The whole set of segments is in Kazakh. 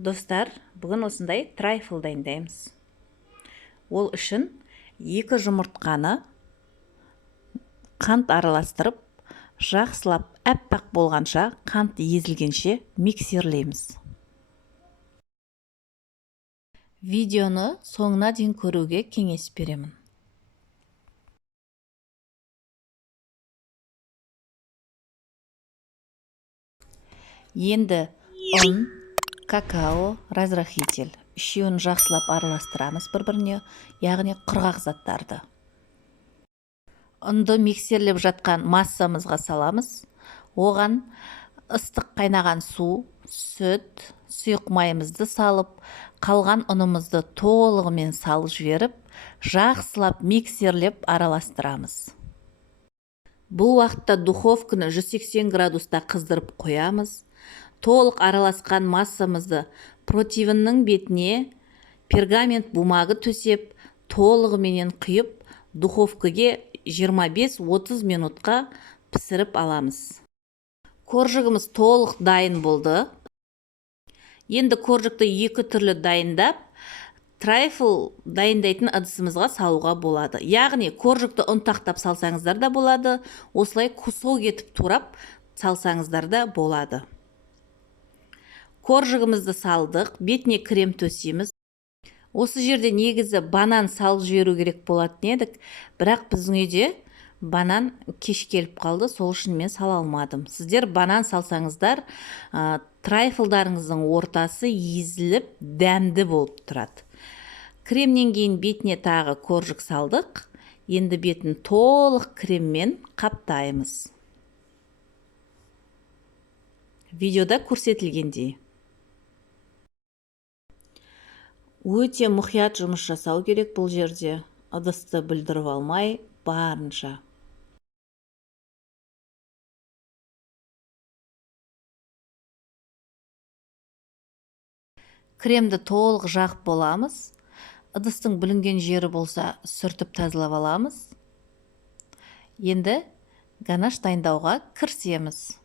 Достар, бүгін осындай трайфл дайындаймыз. Ол үшін 2 жұмыртқаны қант араластырып, жақсылап әппақ болғанша, қант езілгенше миксерлейміз. Видеоны соңына дейін көруге кеңес беремін. Енді ұн, какао, разрыхитель үшеуін жақсылап араластырамыз бір-біріне, яғни құрғақ заттарды. Ұнды миксерлеп жатқан массамызға саламыз. Оған ыстық қайнаған су, сүт, сұйық майымызды салып, қалған ұнымызды толығымен салып жіберіп, жақсылап миксерлеп араластырамыз. Бұл уақытта духовканы 180 градуста қыздырып қоямыз. Толық араласқан массамызды противеннің бетіне пергамент бумағы төсеп, толығыменен құйып, духовкаге 25-30 минутқа пісіріп аламыз. Коржығымыз толық дайын болды. Енді коржықты 2 түрлі дайындап, трайфл дайындайтын ыдысымызға салуға болады. Яғни коржықты ұнтақтап салсаңыздар да болады, осылай кусок етіп турап салсаңыздар да болады. Коржығымызды салдық, бетіне крем төсейміз. Осы жерде негізі банан салып жіберу керек болатын едік, бірақ біздің үйде банан кеш келіп қалды, сол үшін мен сала алмадым. Сіздер банан салсаңыздар, трайфлдарыңыздың ортасы езіліп, дәмді болып тұрады. Кремнен кейін бетіне тағы коржық салдық. Енді бетін толық креммен қаптаймыз. Видеода көрсетілгендей. Өте мұқият жұмыс жасау керек бұл жерде. Ыдысты бүлдіріп алмай, барынша. Кремді толық жағып боламыз. Ыдыстың бүлінген жері болса, сүртіп тазалап аламыз. Енді ганаш дайындауға кірісеміз.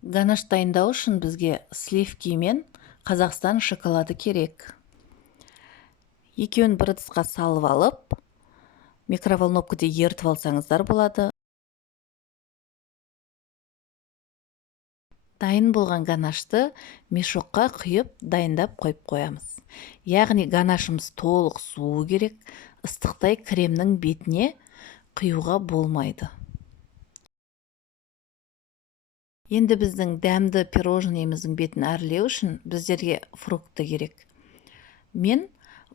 Ганаш дайындау үшін бізге сливки мен Қазақстан шоколады керек. Екеуін бір ыдысқа салып алып, микроволновкада ерітіп алсаңыздар болады. Дайын болған ганашты мешокқа құйып, дайындап қойып қоямыз. Яғни ганашымыз толық суы керек, ыстықтай кремнің бетіне құюға болмайды. Енді біздің дәмді пирожныйымыздың бетін әрлеу үшін біздерге фрукты керек. Мен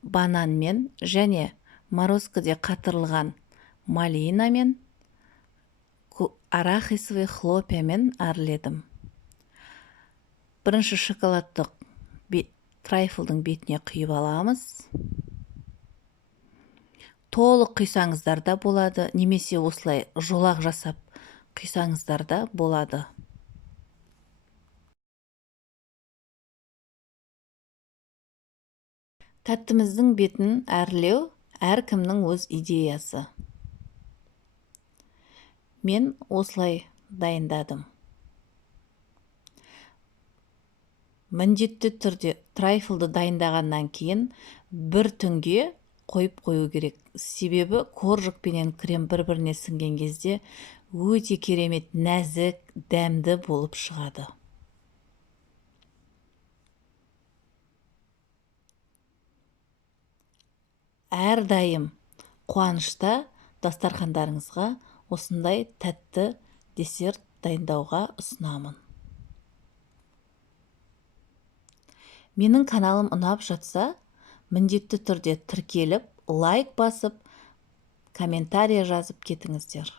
бананмен және морозкіде қатырылған малинамен, арахисовый хлопьямен әрледім. Бірінші шоколадтық трайфлдың бетіне құйып аламыз. Толық құйсаңыздар да болады, немесе осылай жолақ жасап құйсаңыздар да болады. Тәттіміздің бетін әрлеу әркімнің өз идеясы. Мен осылай дайындадым. Міндетті түрде трайфлды дайындағаннан кейін бір түнге қойып қою керек. Себебі коржық пенен крем бір-біріне сіңген кезде өте керемет, нәзік, дәмді болып шығады. Әрдайым қуанышта дастархандарыңызға осындай тәтті десерт дайындауға ұсынамын. Менің каналым ұнап жатса, міндетті түрде тіркеліп, лайк басып, комментария жазып кетіңіздер.